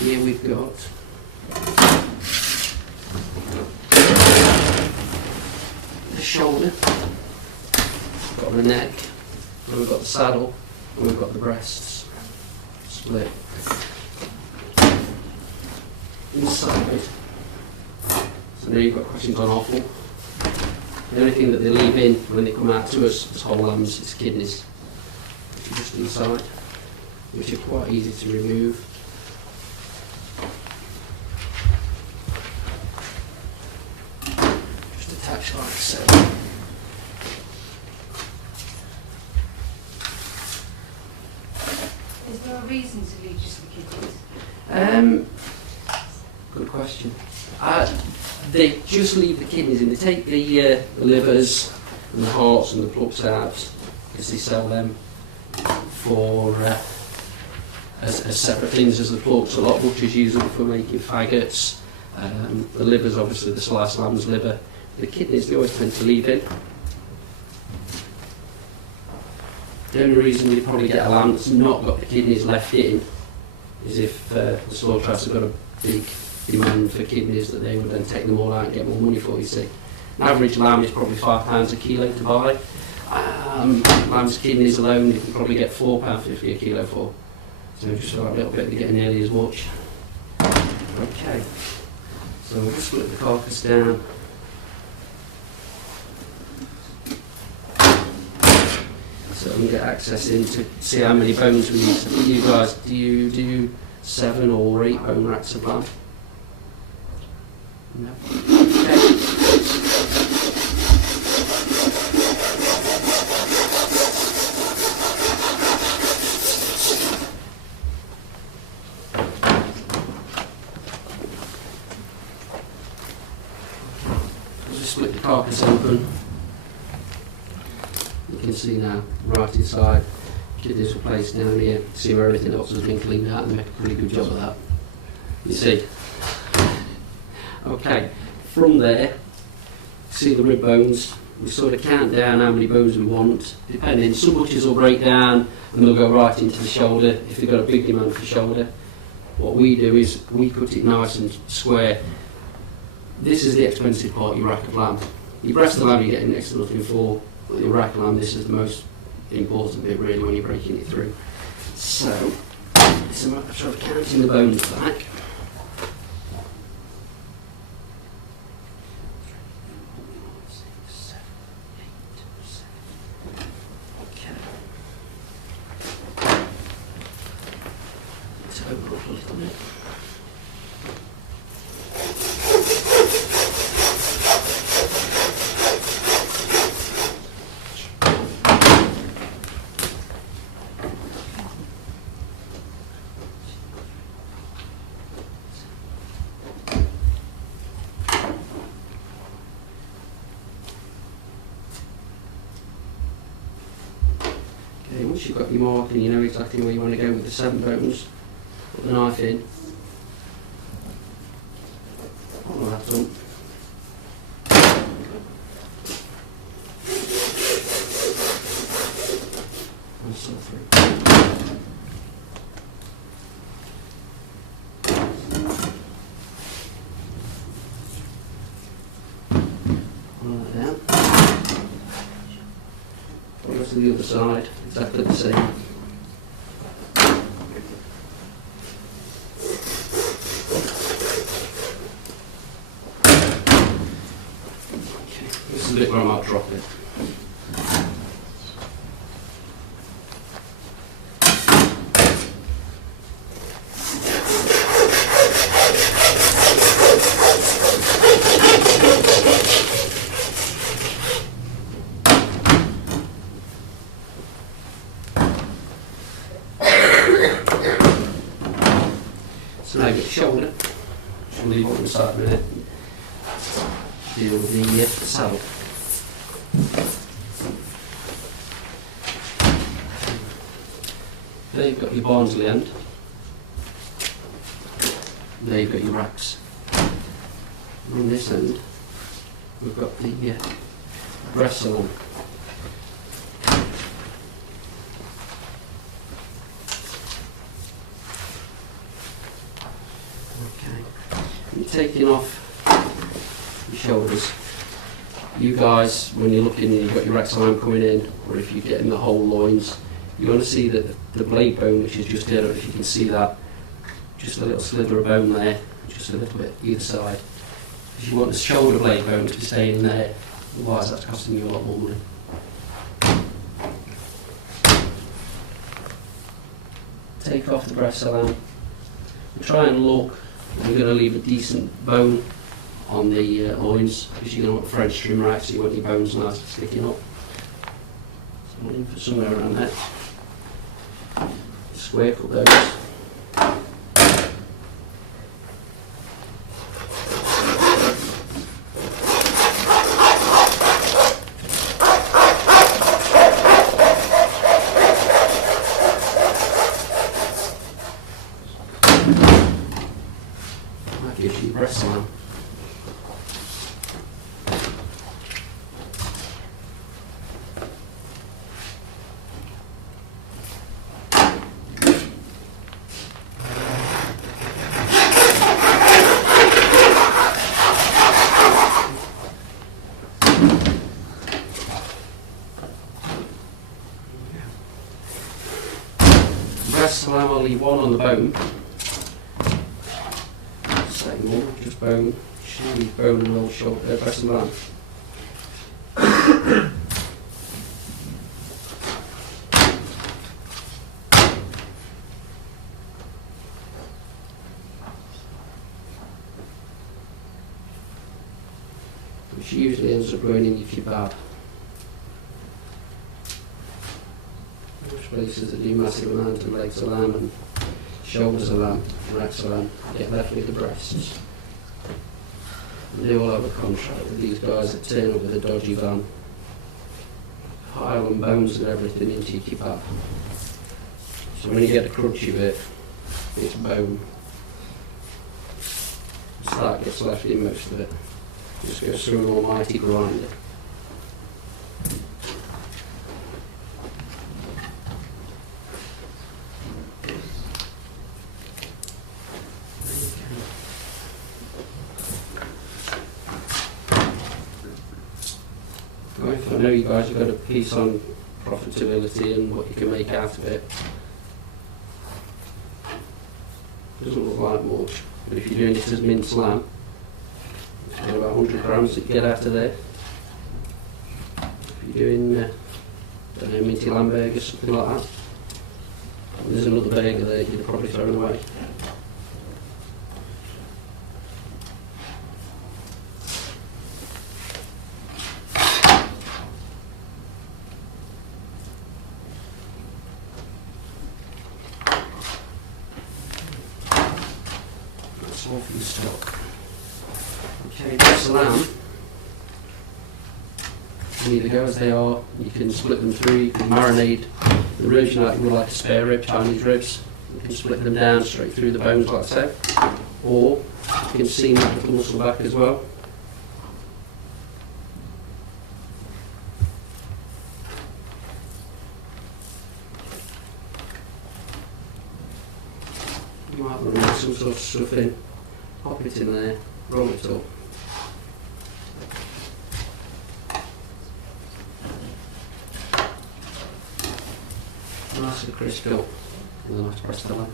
Here we've got the shoulder, we've got the neck, and we've got the saddle, and we've got the breasts split. Inside, so now you've got questions on offal. The only thing that they leave in when they come out to us as whole lambs is kidneys, which are just inside, which are quite easy to remove. Just attach like so. Is there a reason to leave just the kidneys? Good question. They just leave the kidneys in. They take the livers and the hearts and the plucks out because they sell them for as separate things as the plucks. A lot of butchers use them for making faggots. The liver's obviously the sliced lamb's liver. The kidneys they always tend to leave in. The only reason you probably get a lamb that's not got the kidneys left in is if the slaughterhouse have got a big demand for kidneys that they would then take them all out and get more money for, you see. An average lamb is probably £5 a kilo to buy. Lamb's kidneys alone you can probably get £4.50 a kilo for. So just for that little bit, you're getting nearly as much. Okay, so we'll just split the carcass down. So we can get access in to see how many bones we use. So you guys, do you do 7 or 8 bone racks of lamb? No. Okay. I'll just split the carcass open. You can see now, right inside, kidneys were placed down here. See where everything else has been cleaned out and they make a pretty good job of that. You see. Okay, from there, see the rib bones. We sort of count down how many bones we want, depending. Some butchers will break down and they'll go right into the shoulder if they've got a big demand for shoulder. What we do is we cut it nice and square. This is the expensive part, your rack of lamb. Your breast of lamb you're getting next to nothing for. Your rack of lamb, this is the most important bit really when you're breaking it through. So, it's a matter of counting the bones back. Okay. Let's open up a little bit. Okay, once you've got your mark and you know exactly where you want to go with the 7 bones, put the knife in. All that done. And saw through. Pull that down. Go to the other side, exactly the same. Okay, this is the bit where I might drop it. So now you've got the shoulder, which we'll leave on the side of it. Deal with the saddle. There you've got your Barnsley end. There you've got your racks. And on this end, we've got the breast along. taking off your shoulders, you guys, when you're looking and you've got your rectal lamb coming in, or if you're getting the whole loins, you want to see that the blade bone, which is just here, I don't know if you can see that, just a little slither of bone there, just a little bit either side. Because you want the shoulder blade bone to be staying there, otherwise that's costing you a lot more money. Take off the breast of lamb. And try and look, we're going to leave a decent bone on the loins, because you're going to want French trim right, so you want your bones nice and sticking up. So I'm looking for somewhere around there. Square cut those. That gives you your breast lamb. Breast lamb, I'll leave one on the bone. Same one, just bone. Should leave bone and roll shoulder, breast and lamb. Which usually ends up going in your kebab. There's places that do massive amounts of legs of lamb and shoulders of lamb and racks of lamb, get left with the breasts. And they all have a contract with these guys that turn up with a dodgy van, pile and bones and everything into your kebab. So when you get a crunchy bit, it's bone. So that gets left in most of it. Just goes through an almighty grinder. I know you guys have got a piece on profitability and what you can make out of it. Doesn't look like much, but if you're doing this as minced lamb, it's got about 100 grams that you get out of there. If you're doing, don't know, minty lamb burgers, something like that, and there's another burger there you'd probably throw away. All from the stock. Okay, that's the lamb. You can either go as they are, you can split them through, you can marinate the ribs, you would like a spare rib, Chinese ribs. You can split them down straight through the bones like so. Or you can seam that little muscle back as well. You might want to make some sort of stuff in. Pop it in there, roll it up. Nice and crispy up, and then I have to press the lamb.